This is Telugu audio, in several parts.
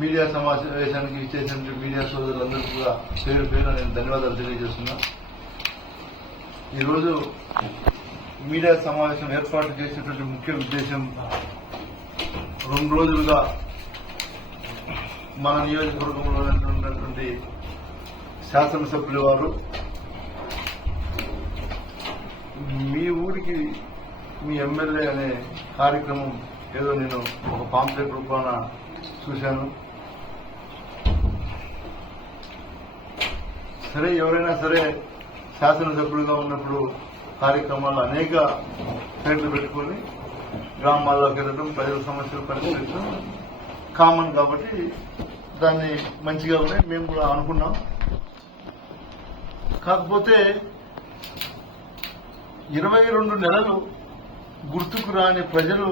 మీడియా సమావేశానికి ఇచ్చేసిన మీడియా సోదరులందరికీ కూడా పేరు పేరు నేను ధన్యవాదాలు తెలియజేస్తున్నా. ఈరోజు మీడియా సమావేశం ఏర్పాటు చేసినటువంటి ముఖ్య ఉద్దేశం 2 రోజులుగా మన నియోజకవర్గంలో ఉన్నటువంటి శాసనసభ్యుల వారు మీ ఊరికి మీ ఎమ్మెల్యే అనే కార్యక్రమం ఏదో నేను ఒక పాంప్లెట్ రూపాన చూశాను. సరే, ఎవరైనా సరే శాసనసభ్యులుగా ఉన్నప్పుడు కార్యక్రమాలు అనేక పేర్లు పెట్టుకొని గ్రామాల్లోకి వెళ్ళడం, ప్రజల సమస్యలు పరిష్కరించడం కామన్ కాబట్టి దాన్ని మంచిగా ఉన్నాయి మేము కూడా అనుకున్నాం. కాకపోతే 22 నెలలు గుర్తుకు రాని ప్రజలు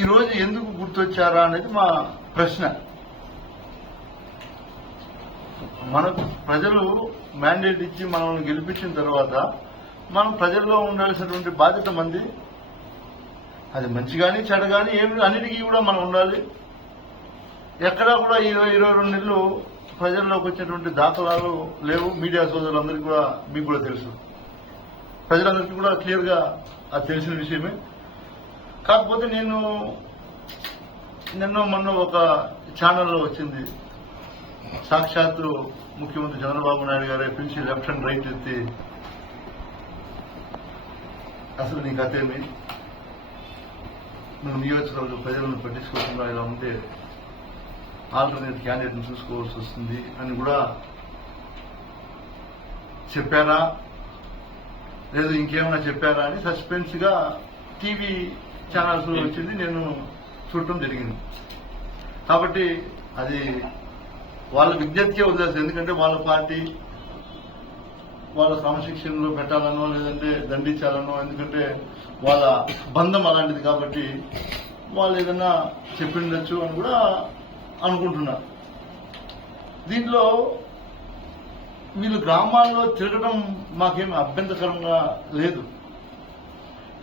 ఈరోజు ఎందుకు గుర్తొచ్చారా అనేది మా ప్రశ్న. మనకు ప్రజలు మ్యాండేట్ ఇచ్చి మనల్ని గెలిపించిన తర్వాత మనం ప్రజల్లో ఉండాల్సినటువంటి బాధ్యత మంది. అది మంచి కానీ చెడు కానీ ఏమి అన్నిటికీ కూడా మనం ఉండాలి. ఎక్కడా కూడా 22 నెలలు ప్రజల్లోకి వచ్చినటువంటి దాఖలాలు లేవు. మీడియా సోదరులందరికీ కూడా మీకు కూడా తెలుసు, ప్రజలందరికీ కూడా క్లియర్ గా అది తెలిసిన విషయమే. కాకపోతే నిన్న మొన్న ఒక ఛానల్లో వచ్చింది, సాక్షాత్తు ముఖ్యమంత్రి చంద్రబాబు నాయుడు గారే పిలిచి లెఫ్ట్ అండ్ రైట్ ఎత్తి అసలు నీ కథేమి, నువ్వు నియోజకవర్గ ప్రజలను పట్టించుకోకుండా ఇలా ఉంటే ఆల్టర్నేట్ క్యాండిడేట్ని చూసుకోవాల్సి వస్తుంది అని కూడా చెప్పారా, లేదు ఇంకేమైనా చెప్పారా అని సస్పెన్స్ గా టీవీ ఛానల్స్ లో వచ్చింది, నేను చూడటం జరిగింది. కాబట్టి అది వాళ్ళ విజ్ఞప్తికే వదిలేసి, ఎందుకంటే వాళ్ళ పార్టీ వాళ్ళ క్రమశిక్షణలో పెట్టాలనో లేదంటే దండించాలనో, ఎందుకంటే వాళ్ళ బంధం అలాంటిది కాబట్టి వాళ్ళు ఏదన్నా చెప్పిండొచ్చు అని కూడా అనుకుంటున్నారు. దీంట్లో వీళ్ళు గ్రామాల్లో తిరగడం మాకేం అభ్యంతరకరంగా లేదు.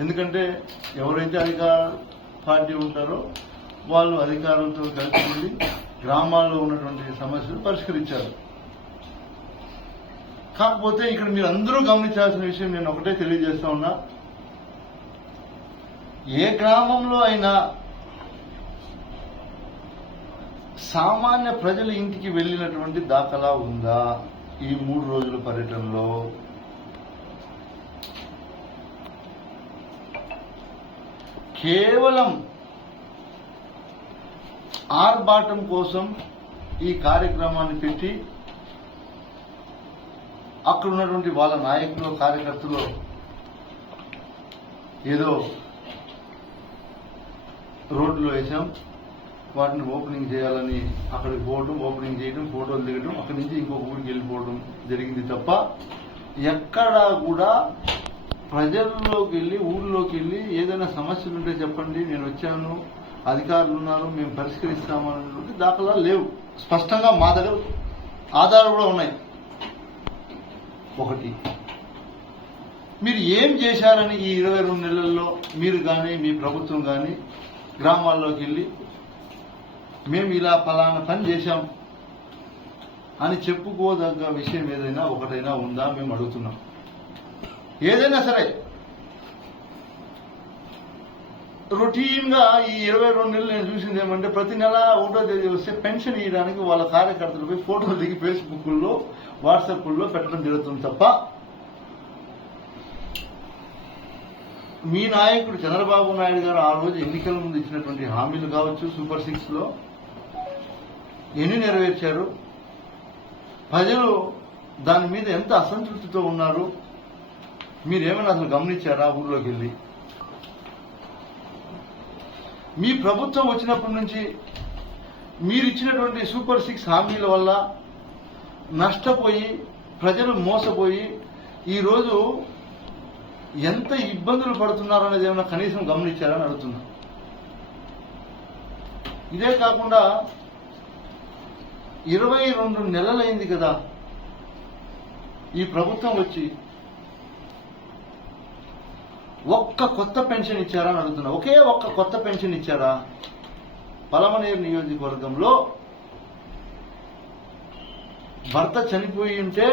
ఎందుకంటే ఎవరైతే అధికార పార్టీ ఉంటారో వాళ్ళు అధికారులతో కలిసి వెళ్ళి గ్రామాల్లో ఉన్నటువంటి సమస్యలు పరిష్కరించారు. కాకపోతే ఇక్కడ మీరు అందరూ గమనించాల్సిన విషయం నేను ఒకటే తెలియజేస్తా ఉన్నా, ఏ గ్రామంలో అయినా సామాన్య ప్రజల ఇంటికి వెళ్ళినటువంటి దాఖలా ఉందా ఈ 3 రోజుల పర్యటనలో? కేవలం ఆర్భాటం కోసం ఈ కార్యక్రమాన్ని పెట్టి అక్కడ ఉన్నటువంటి వాళ్ళ నాయకులు కార్యకర్తలు ఏదో రోడ్లు వేశాం, వాటిని ఓపెనింగ్ చేయాలని అక్కడికి పోవడం, ఓపెనింగ్ చేయడం, ఫోటోలు దిగడం, అక్కడి నుంచి ఇంకొక ఊరికి వెళ్ళిపోవడం జరిగింది తప్ప ఎక్కడా కూడా ప్రజల్లోకి వెళ్ళి ఊళ్ళోకి వెళ్ళి ఏదైనా సమస్యలు ఉంటే చెప్పండి, నేను వచ్చాను, అధికారులు ఉన్నారు, మేము పరిష్కరిస్తాము అనేటువంటి దాఖలాలు లేవు. స్పష్టంగా మా దగ్గర ఆధారాలు కూడా ఉన్నాయి. ఒకటి, మీరు ఏం చేశారని ఈ 22 నెలల్లో మీరు కానీ మీ ప్రభుత్వం కానీ గ్రామాల్లోకి వెళ్ళి మేము ఇలా ఫలానా పని చేశాం అని చెప్పుకోదగ్గ విషయం ఏదైనా ఒకటైనా ఉందా మేము అడుగుతున్నాం. ఏదైనా సరే రొటీన్ గా ఈ 22 నెలలు నేను చూసింది ఏమంటే, ప్రతి నెల 1వ తేదీ వస్తే పెన్షన్ ఇవ్వడానికి వాళ్ళ కార్యకర్తలపై ఫోటోలు దిగి ఫేస్బుక్లో వాట్సాప్లో పెట్టడం జరుగుతుంది తప్ప మీ నాయకుడు చంద్రబాబు నాయుడు గారు ఆ రోజు ఎన్నికల ముందు ఇచ్చినటువంటి హామీలు కావచ్చు, సూపర్ 6 లో ఎన్ని నెరవేర్చారు, ప్రజలు దాని మీద ఎంత అసంతృప్తితో ఉన్నారు, మీరేమైనా అసలు గమనించారా? ఊళ్ళోకి వెళ్ళి మీ ప్రభుత్వం వచ్చినప్పటి నుంచి మీరు ఇచ్చినటువంటి సూపర్ 6 హామీల వల్ల నష్టపోయి ప్రజలు మోసపోయి ఈరోజు ఎంత ఇబ్బందులు పడుతున్నారనేది ఏమైనా కనీసం గమనించారని అడుగుతున్నా. ఇదే కాకుండా 22 నెలలైంది కదా ఈ ప్రభుత్వం వచ్చి, ఒక్క కొత్త పెన్షన్ ఇచ్చారా అని అడుగుతున్నా. ఒకే ఒక్క కొత్త పెన్షన్ ఇచ్చారా? పలమనేరు నియోజకవర్గంలో భర్త చనిపోయి ఉంటే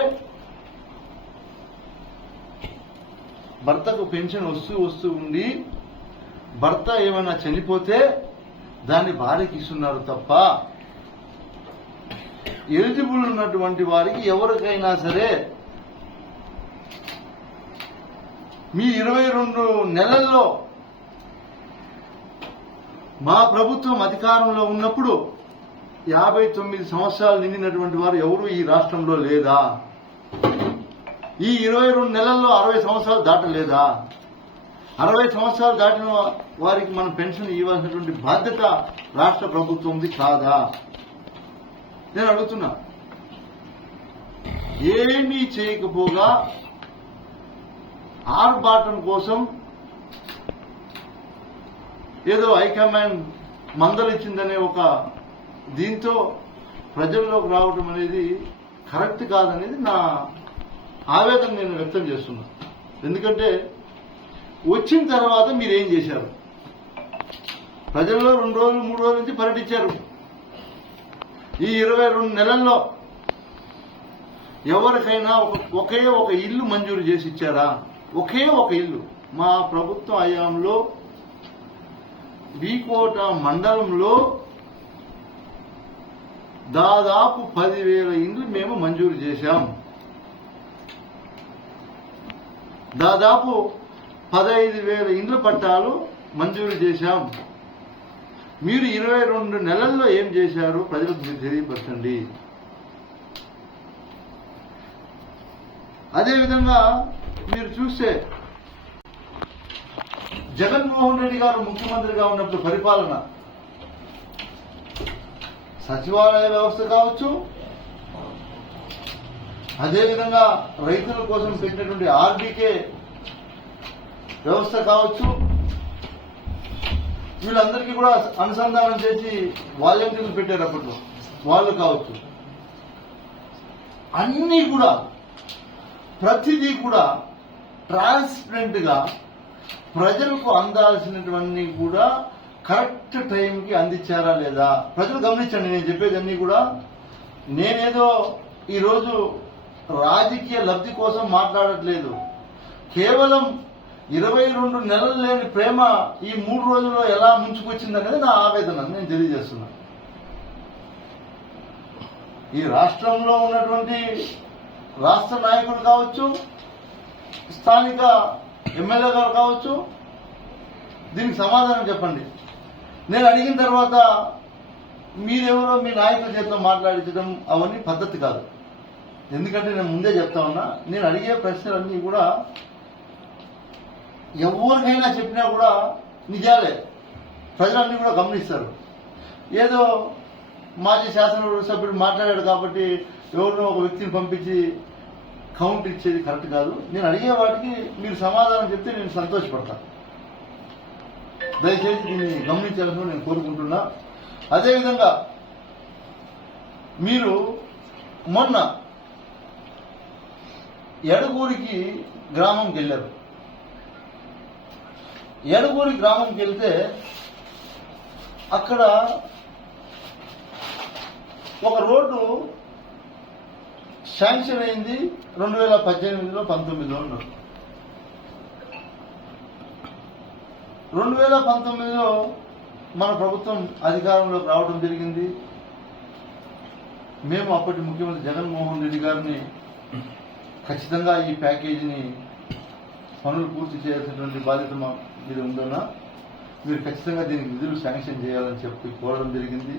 భర్తకు పెన్షన్ వస్తూ ఉండి భర్త ఏమైనా చనిపోతే దాన్ని భార్యకి ఇస్తున్నారు తప్ప ఎలిజిబుల్ ఉన్నటువంటి వారికి ఎవరికైనా సరే మీ 22 నెలల్లో మా ప్రభుత్వం అధికారంలో ఉన్నప్పుడు 59 సంవత్సరాలు నిండినటువంటి వారు ఎవరు ఈ రాష్ట్రంలో లేదా? ఈ 22 నెలల్లో 60 సంవత్సరాలు దాటలేదా? 60 సంవత్సరాలు దాటిన వారికి మనం పెన్షన్ ఇవ్వాల్సినటువంటి బాధ్యత రాష్ట్ర ప్రభుత్వంది కాదా? నేను అడుగుతున్నా. ఏమీ చేయకపోగా ఆర్భాటం కోసం ఏదో హైకమాండ్ మందలిచ్చిందనే ఒక దీంతో ప్రజల్లోకి రావడం అనేది కరెక్ట్ కాదనేది నా ఆవేదన నేను వ్యక్తం చేస్తున్నా. ఎందుకంటే వచ్చిన తర్వాత మీరేం చేశారు? ప్రజల్లో 2 రోజులు 3 రోజుల నుంచి పర్యటించారు. ఈ 22 నెలల్లో ఎవరికైనా ఒకే ఒక ఇల్లు మంజూరు చేసి ఇచ్చారా? ఒకే ఒక ఇల్లు. మా ప్రభుత్వ హయాంలో వీకోట మండలంలో దాదాపు 10,000 ఇండ్లు మేము మంజూరు చేశాం. దాదాపు 15,000 ఇండ్ల పట్టాలు మంజూరు చేశాం. మీరు 22 నెలల్లో ఏం చేశారు ప్రజలకు మీరు తెలియపరచండి. అదేవిధంగా మీరు చూస్తే జగన్మోహన్ రెడ్డి గారు ముఖ్యమంత్రిగా ఉన్నప్పుడు పరిపాలన సచివాలయ వ్యవస్థ కావచ్చు, అదేవిధంగా రైతుల కోసం పెట్టినటువంటి ఆర్బీకే వ్యవస్థ కావచ్చు, వీళ్ళందరికీ కూడా అనుసంధానం చేసి వాలంటీర్లు పెట్టారు అప్పట్లో వాళ్ళు కావచ్చు. అన్నీ కూడా ప్రతిదీ కూడా ట్రాన్స్పరెంట్ గా ప్రజలకు అందాల్సినటువంటి కూడా కరెక్ట్ టైంకి అందించారా లేదా ప్రజలు గమనించండి. నేను చెప్పేది అన్నీ కూడా నేనేదో ఈరోజు రాజకీయ లబ్ధి కోసం మాట్లాడట్లేదు. కేవలం 22 నెలలు లేని ప్రేమ ఈ 3 రోజుల్లో ఎలా ముంచుకొచ్చిందనేది నా ఆవేదన నేను తెలియజేస్తున్నా. ఈ రాష్ట్రంలో ఉన్నటువంటి రాష్ట్ర నాయకులు కావచ్చు, స్థానిక ఎమ్మెల్యే గారు కావచ్చు, దీనికి సమాధానం చెప్పండి. నేను అడిగిన తర్వాత మీరెవరో మీ నాయకుల చేతితో మాట్లాడించడం అవన్నీ పద్ధతి కాదు. ఎందుకంటే నేను ముందే చెప్తా ఉన్నా, నేను అడిగే ప్రశ్నలన్నీ కూడా ఎవరికైనా చెప్పినా కూడా నిజాలే, ప్రజలన్నీ కూడా గమనిస్తారు. ఏదో మాజీ శాసనసభ్యుడు మాట్లాడాడు కాబట్టి ఎవరినో ఒక వ్యక్తిని పంపించి కౌంటర్ ఇచ్చేది కరెక్ట్ కాదు. నేను అడిగే వాటికి మీరు సమాధానం చెప్తే నేను సంతోషపడతాను. దయచేసి దీన్ని గమనించాలని నేను కోరుకుంటున్నా. అదేవిధంగా మీరు మొన్న ఎడగూరికి గ్రామంకి వెళ్ళారు. ఎడగూరి గ్రామంకి వెళ్తే అక్కడ ఒక రోడ్డు శాంక్షన్ అయింది 2018లో 19లో ఉన్నారు. 2019లో మన ప్రభుత్వం అధికారంలోకి రావడం జరిగింది. మేము అప్పటి ముఖ్యమంత్రి జగన్మోహన్ రెడ్డి గారిని ఖచ్చితంగా ఈ ప్యాకేజీని పనులు పూర్తి చేయాల్సినటువంటి బాధ్యత మా మీద ఉందన్నా, మీరు ఖచ్చితంగా దీనికి నిధులు శాంక్షన్ చేయాలని చెప్పి కోరడం జరిగింది.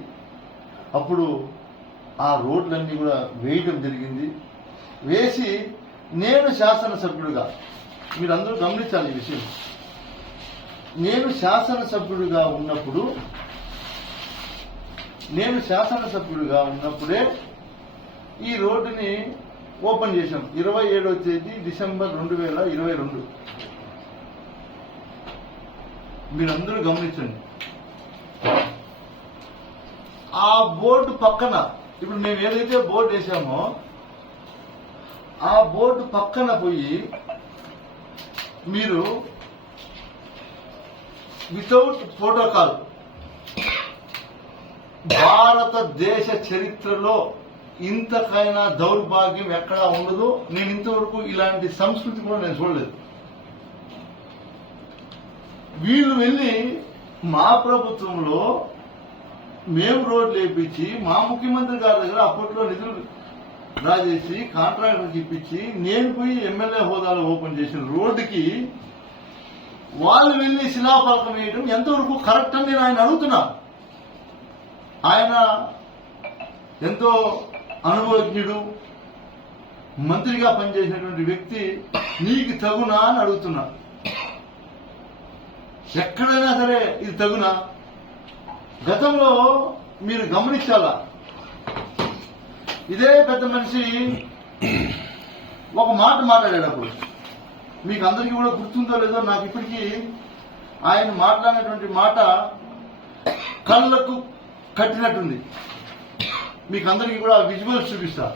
అప్పుడు ఆ రోడ్లన్నీ కూడా వేయడం జరిగింది. వేసి నేను శాసనసభ్యుడిగా, మీరందరూ గమనించాలి ఈ విషయం, నేను శాసనసభ్యుడిగా ఉన్నప్పుడే ఈ రోడ్డుని ఓపెన్ చేశాం. 27వ తేదీ డిసెంబర్ 2022. మీరందరూ గమనించండి. ఆ బోర్డు పక్కన ఇప్పుడు మేము ఏదైతే బోర్డు వేసామో ఆ బోర్డు పక్కన పోయి మీరు వితౌట్ ప్రోటోకాల్ భారతదేశ చరిత్రలో ఇంతకైనా దౌర్భాగ్యం ఎక్కడా ఉండదు. నేను ఇంతవరకు ఇలాంటి సంస్కృతి కూడా నేను చూడలేదు. వీళ్ళు వెళ్ళి మా ప్రభుత్వంలో మేము రోడ్లు వేయించి మా ముఖ్యమంత్రి గారి దగ్గర అప్పట్లో నిధులు డ్రా చేసి కాంట్రాక్టర్కి ఇప్పించి నేను పోయి ఎమ్మెల్యే హోదాలో ఓపెన్ చేసిన రోడ్డుకి వాళ్ళు వెళ్ళి శిలాఫలకం వేయడం ఎంతవరకు కరెక్ట్ అని నేను ఆయన అడుగుతున్నా. ఆయన ఎంతో అనుభవజ్ఞుడు, మంత్రిగా పనిచేసినటువంటి వ్యక్తి, నీకు తగునా అని అడుగుతున్నా. ఎక్కడైనా సరే ఇది తగునా? గతంలో మీరు గమనించాలా, ఇదే పెద్ద మనిషి ఒక మాట మాట్లాడేటప్పుడు మీకు అందరికీ కూడా గుర్తుందో లేదో నాకు ఇప్పటికీ ఆయన మాట్లాడినటువంటి మాట కళ్ళకు కట్టినట్టుంది. మీకు అందరికీ కూడా విజువల్స్ చూపిస్తా.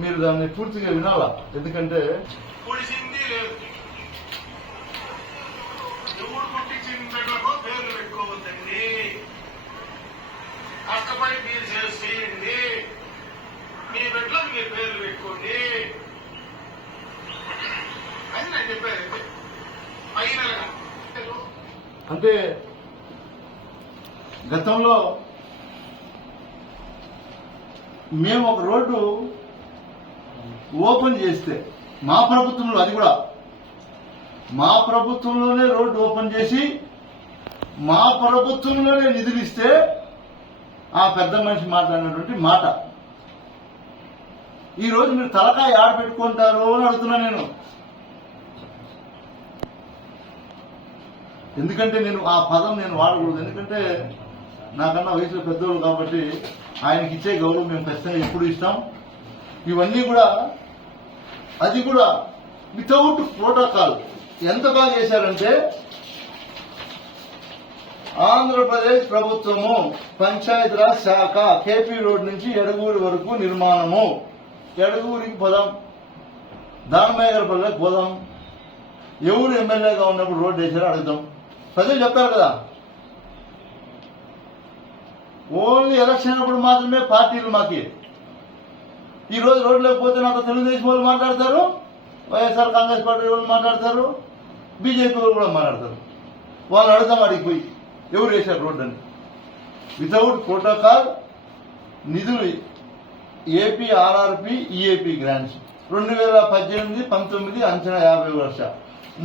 మీరు దాన్ని పూర్తిగా వినాలా, ఎందుకంటే పొడిసింది లేదు, ఎవరు పుట్టించిన బిడ్డలకు పేర్లు పెట్టుకోవద్దండి, కష్టపడి మీరు చేయండి, మీ బిడ్డలకు మీరు పేర్లు పెట్టుకోండి అని నేను చెప్పాను. అయినగా అంటే గతంలో మేము ఒక రోడ్డు ఓపెన్ చేస్తే మా ప్రభుత్వంలో, అది కూడా మా ప్రభుత్వంలోనే రోడ్డు ఓపెన్ చేసి మా ప్రభుత్వంలోనే నిధులు ఇస్తే ఆ పెద్ద మనిషి మాట్లాడినటువంటి మాట ఈరోజు మీరు తలకాయ ఆడ పెట్టుకుంటారు అని అడుగుతున్నా నేను. ఎందుకంటే నేను ఆ పదం నేను వాడకూడదు, ఎందుకంటే నాకన్నా వయసులో పెద్దోళ్ళు కాబట్టి ఆయనకి ఇచ్చే గౌరవం మేము ఖచ్చితంగా ఎప్పుడు ఇస్తాం. ఇవన్నీ కూడా, అది కూడా వితౌట్ ప్రోటోకాల్ ఎంత బాగా చేశారంటే, ఆంధ్రప్రదేశ్ ప్రభుత్వము పంచాయతీరాజ్ శాఖ కేపీ రోడ్ నుంచి ఎడగూరి వరకు నిర్మాణము, ఎడగూరికి పోదాం, దానమేగరపల్లెకి పోదాం, ఎవరు ఎమ్మెల్యేగా ఉన్నప్పుడు రోడ్డు వేసారో అడుగుతాం. ప్రజలు చెప్తారు కదా, ఓన్లీ ఎలక్షన్ అప్పుడు మాత్రమే పార్టీలు మాకి. ఈ రోజు రోడ్డు లేకపోతే నాతో తెలుగుదేశం వాళ్ళు మాట్లాడతారు, వైఎస్ఆర్ కాంగ్రెస్ పార్టీ వాళ్ళు మాట్లాడతారు, బీజేపీ వాళ్ళు కూడా మాట్లాడతారు. వాళ్ళు అడుగుతాం అడిగిపోయి ఎవరు వేశారు రోడ్డు అని. వితౌట్ ప్రోటోకాల్ నిధులు ఏపీ ఆర్ఆర్పి ఈఏపీ గ్రాంట్స్ 2018-19 అంచనా 50 లక్ష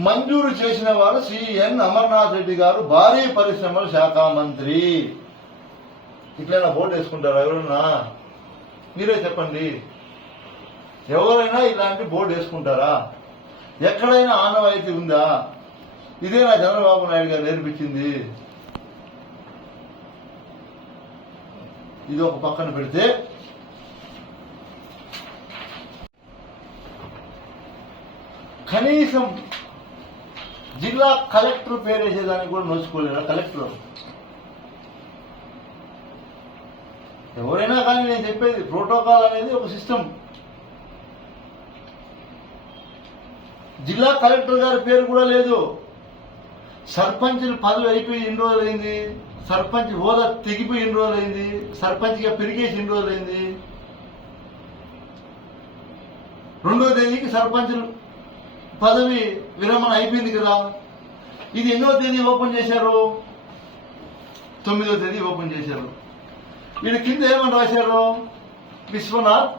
మంజూరు చేసిన వారు సిఎన్ అమర్నాథ్ రెడ్డి గారు, భారీ పరిశ్రమల శాఖ మంత్రి. ఇట్లైనా బోర్డు వేసుకుంటారా ఎవరన్నా? మీరే చెప్పండి, ఎవరైనా ఇలాంటి బోర్డు వేసుకుంటారా? ఎక్కడైనా ఆనవాయితీ ఉందా? ఇదే నా చంద్రబాబు నాయుడు గారు నేర్పించింది. ఇది ఒక పక్కన పెడితే, కనీసం జిల్లా కలెక్టర్ పేరు వేసేదానికి కూడా నోచుకోలేరా కలెక్టర్? ఎవరైనా కానీ నేను చెప్పేది, ప్రోటోకాల్ అనేది ఒక సిస్టమ్. జిల్లా కలెక్టర్ గారి పేరు కూడా లేదు. సర్పంచ్లు పదవి అయిపోయి ఎన్ని రోజులైంది? సర్పంచ్ హోదా తెగిపోయి ఎన్ని రోజులైంది? సర్పంచ్గా పెరిగేసి ఎన్ని రోజులైంది? 2వ తేదీకి సర్పంచ్ పదవి విరమణ అయిపోయింది కదా. ఇది ఎన్నో తేదీ ఓపెన్ చేశారు? 9వ తేదీ ఓపెన్ చేశారు. వీడి కింద ఏమని రాశారు? విశ్వనాథ్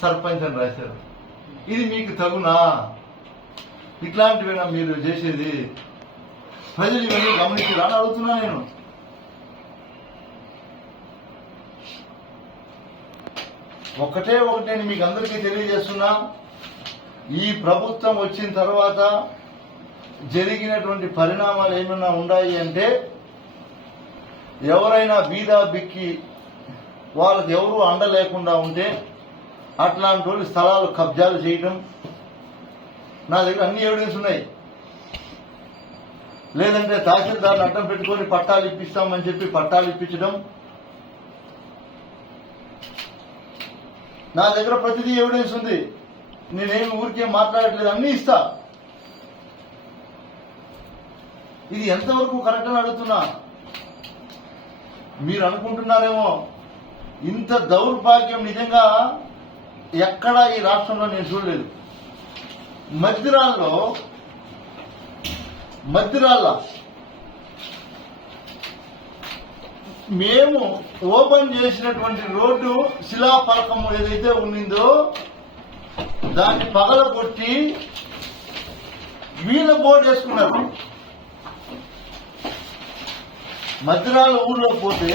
సర్పంచ్ అని రాశారు. ఇది మీకు తగునా? ఇట్లాంటివేనా మీరు చేసేది? ప్రజలు ఇవన్నీ గమనించారా అని అడుగుతున్నా నేను. ఒకటే నేను మీకు అందరికీ తెలియజేస్తున్నా, ఈ ప్రభుత్వం వచ్చిన తర్వాత జరిగినటువంటి పరిణామాలు ఏమైనా ఉన్నాయి అంటే, ఎవరైనా బీదా బిక్కి వాళ్ళకి ఎవరు అండ లేకుండా ఉంటే అట్లాంటి వాళ్ళు స్థలాలు కబ్జాలు చేయడం, నా దగ్గర అన్ని ఎవిడెన్స్ ఉన్నాయి. లేదంటే తహసీల్దార్ని అడ్డం పెట్టుకొని పట్టాలు ఇప్పిస్తామని చెప్పి పట్టాలు ఇప్పించడం, నా దగ్గర ప్రతిదీ ఎవిడెన్స్ ఉంది. నేనేమి ఊరికే మాట్లాడట్లేదు, అన్ని ఇస్తా. ఇది ఎంతవరకు కరెక్ట్ అని అడుగుతున్నా. మీరు అనుకుంటున్నారేమో ఇంత దౌర్భాగ్యం నిజంగా ఎక్కడా ఈ రాష్ట్రంలో నేను చూడలేదు. మద్దిరాళ్ళ మేము ఓపెన్ చేసినటువంటి రోడ్డు శిలాఫలకం ఏదైతే ఉండిందో దాన్ని పగలగొట్టి వీళ్ళ బోర్డు వేసుకున్నారు. మద్దిరాళ్ళ ఊర్లో పోతే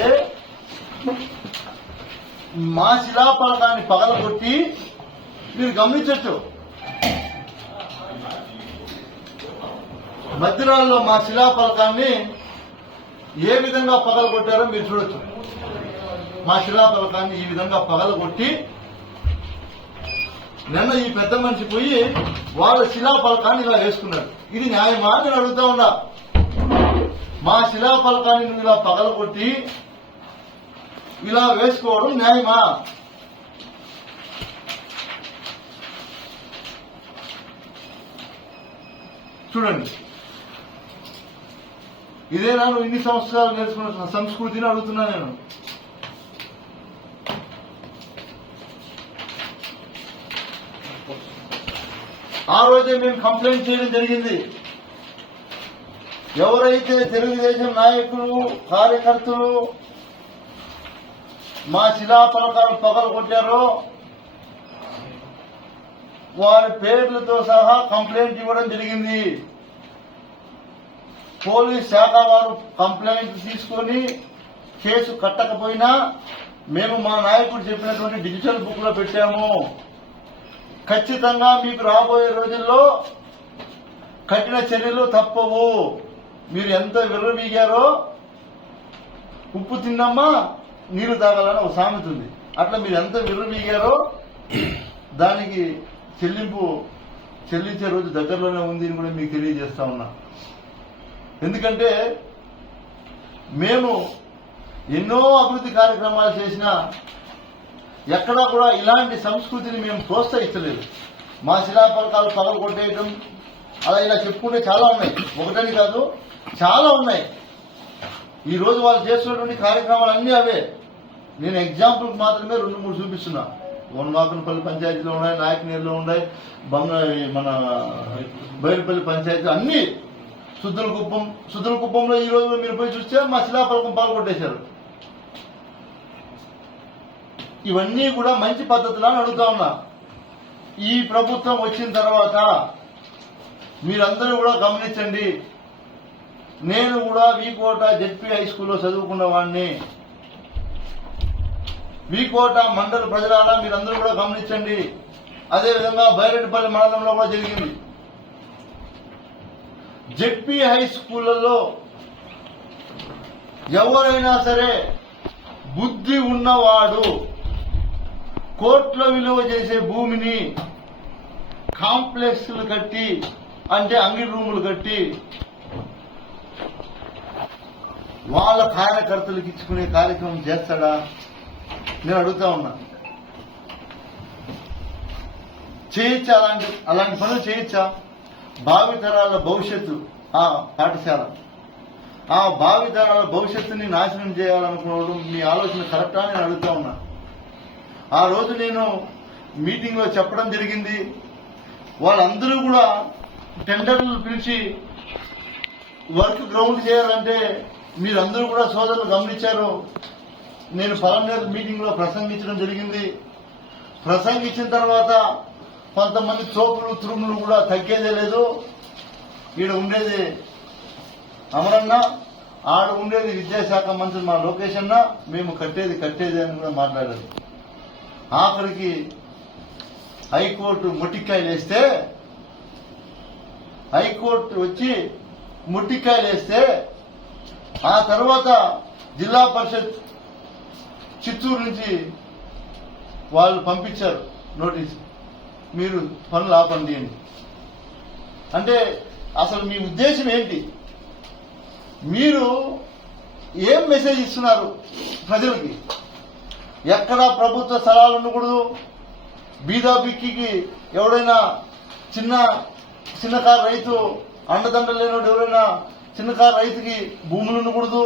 మా శిలాఫలకాన్ని పగలగొట్టి మీరు గమనించచ్చు. మద్దిరాల్లో మా శిలాఫలకాన్ని ఏ విధంగా పగలగొట్టారో మీరు చూడొచ్చు. మా శిలాఫలకాన్ని ఈ విధంగా పగలగొట్టి నిన్న ఈ పెద్ద మనిషి పోయి వాళ్ళ శిలాఫలకాన్ని ఇలా వేసుకున్నారు. ఇది న్యాయమా నేను అడుగుతా ఉన్నా. మా శిలాఫలకాన్ని నువ్వు ఇలా పగలగొట్టి ఇలా వేసుకోవడం న్యాయమా? చూడండి, ఇదేనా నువ్వు ఇన్ని సంవత్సరాలు నేర్చుకున్న సంస్కృతిని అడుగుతున్నా నేను. ఆ రోజే మేము కంప్లైంట్ చేయడం జరిగింది. ఎవరైతే తెలుగుదేశం నాయకులు కార్యకర్తలు మా శిలాఫలకాలు పగలు కొట్టారో వారి పేర్లతో సహా కంప్లైంట్ ఇవ్వడం జరిగింది. పోలీస్ శాఖ వారు కంప్లైంట్ తీసుకొని కేసు కట్టకపోయినా మేము మా నాయకుడు చెప్పినటువంటి డిజిటల్ బుక్ లో పెట్టాము. ఖచ్చితంగా మీకు రాబోయే రోజుల్లో కఠిన చర్యలు తప్పవు. మీరు ఎంత విర్రవీగారో ఉప్పు తిన్నమ్మా నీళ్లు తాగాలని ఒక సామెత ఉంది. అట్లా మీరు ఎంత విర్రవీగారో దానికి చెల్లించే రోజు దగ్గరలోనే ఉంది అని కూడా మీకు తెలియజేస్తా ఉన్నా. ఎందుకంటే మేము ఎన్నో అభివృద్ధి కార్యక్రమాలు చేసినా ఎక్కడా కూడా ఇలాంటి సంస్కృతిని మేము ప్రోత్సహించలేదు. మా శిలాఫలకాలు పగలు కొట్టేయడం అలా ఇలా చెప్పుకుంటే చాలా ఉన్నాయి, ఒకటని కాదు చాలా ఉన్నాయి. ఈ రోజు వాళ్ళు చేస్తున్నటువంటి కార్యక్రమాలు అన్నీ అవే. నేను ఎగ్జాంపుల్ మాత్రమే 2-3 చూపిస్తున్నా. వనవాకనపల్లి పంచాయతీలో ఉన్నాయి, నాయకనీరులో ఉన్నాయి, మన బైరుపల్లి పంచాయతీ అన్ని, సుద్దులకుప్పంలో ఈ రోజు మీరు పోయి చూస్తే మా శిలాఫలకం పాల్గొట్టేశారు. ఇవన్నీ కూడా మంచి పద్ధతులు అని అడుగుతా ఉన్నా. ఈ ప్రభుత్వం వచ్చిన తర్వాత మీరందరూ కూడా గమనించండి. నేను కూడా వీకోట జెడ్పీ హై స్కూల్లో చదువుకున్న వాడిని. వీకోట మండల ప్రజలారా మీరందరూ కూడా గమనించండి. అదేవిధంగా బైరెడ్డిపల్లి మండలంలో కూడా జరిగింది. జెడ్పీ హై స్కూళ్లలో ఎవరైనా సరే బుద్ధి ఉన్నవాడు కోట్ల విలువ చేసే భూమిని కాంప్లెక్స్లు కట్టి, అంటే అంగిడి రూములు కట్టి వాళ్ళ కార్యకర్తలకు ఇచ్చుకునే కార్యక్రమం చేస్తాడా? నేను అడుగుతా ఉన్నా. చేయొచ్చా? అలాంటి పనులు చేయొచ్చా? భావితరాల భవిష్యత్తు ఆ పాఠశాల, ఆ భావితరాల భవిష్యత్తుని నాశనం చేయాలనుకోవడం మీ ఆలోచన కరెక్టా? నేను అడుగుతా ఉన్నా. ఆ రోజు నేను మీటింగ్ లో చెప్పడం జరిగింది. వాళ్ళందరూ కూడా టెండర్లు పిలిచి వర్క్ గ్రౌండ్ చేయాలంటే మీరందరూ కూడా సోదరులు గమనించారు. నేను పలమనేరు మీటింగ్ లో ప్రసంగించడం జరిగింది. ప్రసంగించిన తర్వాత కొంతమంది చోపులు తురుములు కూడా తగ్గేదే లేదు. ఈడ ఉండేది అమరన్న, ఆడ ఉండేది విద్యాశాఖ మంత్రి మా లోకేష్ అన్న, మేము కట్టేది అని కూడా మాట్లాడారు. ఆఖరికి హైకోర్టు మొట్టికాయలు వేస్తే, హైకోర్టు వచ్చి మొట్టికాయలు వేస్తే ఆ తర్వాత జిల్లా పరిషత్ చిత్తూరు నుంచి వాళ్ళు పంపించారు నోటీస్, మీరు పనులు ఆపండి అని. అంటే అసలు మీ ఉద్దేశం ఏంటి? మీరు ఏం మెసేజ్ ఇస్తున్నారు ప్రజలకి? ఎక్కడా ప్రభుత్వ స్థలాలు ఉండకూడదు, బీదా బిక్కికి ఎవడైనా చిన్నకారు రైతు అండదండలు లేనివాడు ఎవరైనా చిన్నకారు రైతుకి భూములు ఉండకూడదు,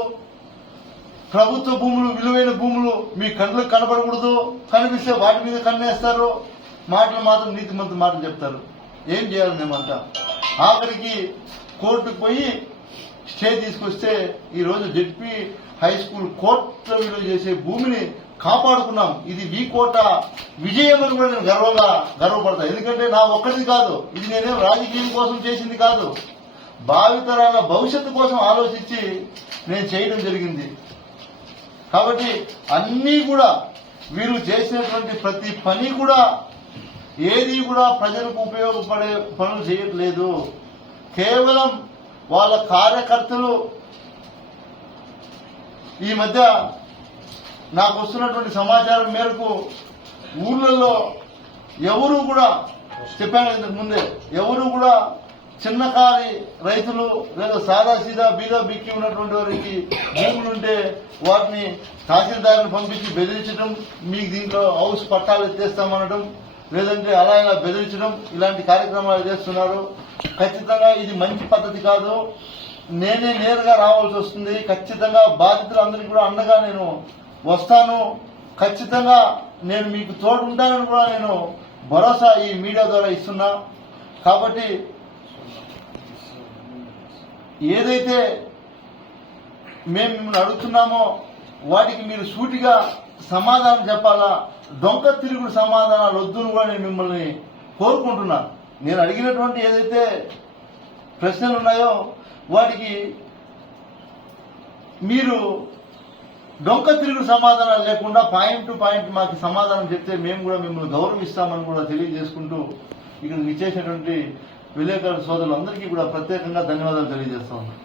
ప్రభుత్వ భూములు విలువైన భూములు మీ కళ్ళకు కనపడకూడదు, కనిపిస్తే వాటి మీద కన్నేస్తారు, మాటలు మాత్రం నీతిమంత మాటలు చెప్తారు. ఏం చేయాలి మేమంతా? ఆఖరికి కోర్టుకు పోయి స్టే తీసుకొస్తే ఈరోజు జెడ్పీ హై స్కూల్ కోర్టులో విలువ చేసే భూమిని కాపాడుకున్నాం. ఇది మీ కోట విజయం అని కూడా నేను గర్వపడతా. ఎందుకంటే నా ఒక్కడిది కాదు, ఇది నేనేం రాజకీయం కోసం చేసింది కాదు, భావితరాల భవిష్యత్తు కోసం ఆలోచించి నేను చేయడం జరిగింది. కాబట్టి అన్నీ కూడా వీరు చేసినటువంటి ప్రతి పని కూడా ఏది కూడా ప్రజలకు ఉపయోగపడే పనులు చేయట్లేదు. కేవలం వాళ్ళ కార్యకర్తలు ఈ మధ్య నాకు వస్తున్నటువంటి సమాచారం మేరకు ఊర్లలో ఎవరు కూడా, చెప్పాను ఇంతకు ముందే, ఎవరు కూడా చిన్నకారి రైతులు లేదా సాదా సీదా బీదా బిక్కి ఉన్నటువంటి వారికి భూములుంటే వాటిని తహసీల్దార్ని పంపించి బెదిరించడం, మీకు దీంట్లో హౌస్ పట్టాలు ఎత్తేస్తామనడం, లేదంటే అలా ఇలా బెదిరించడం, ఇలాంటి కార్యక్రమాలు చేస్తున్నారు. ఖచ్చితంగా ఇది మంచి పద్ధతి కాదు. నేనే నేరుగా రావాల్సి వస్తుంది. ఖచ్చితంగా బాధితులందరికీ కూడా అండగా నేను వస్తాను. ఖచ్చితంగా నేను మీకు తోడు ఉంటానని కూడా నేను భరోసా ఈ మీడియా ద్వారా ఇస్తున్నా. కాబట్టి ఏదైతే మేము మిమ్మల్ని అడుగుతున్నామో వాటికి మీరు సూటిగా సమాధానం చెప్పాలా. దొంగ తిరుగుడు సమాధానాలు వద్దును కూడా నేను మిమ్మల్ని కోరుకుంటున్నా. నేను అడిగినటువంటి ఏదైతే ప్రశ్నలు ఉన్నాయో వాటికి మీరు డొంక తిరుగుడు సమాధానాలు లేకుండా పాయింట్ టు పాయింట్ మాకు సమాధానం చెప్తే మేము కూడా మిమ్మల్ని గౌరవిస్తామని కూడా తెలియజేసుకుంటూ ఇక్కడికి ఇచ్చేసినటువంటి విలేకరుల సోదరులందరికీ కూడా ప్రత్యేకంగా ధన్యవాదాలు తెలియజేస్తా ఉన్నాం.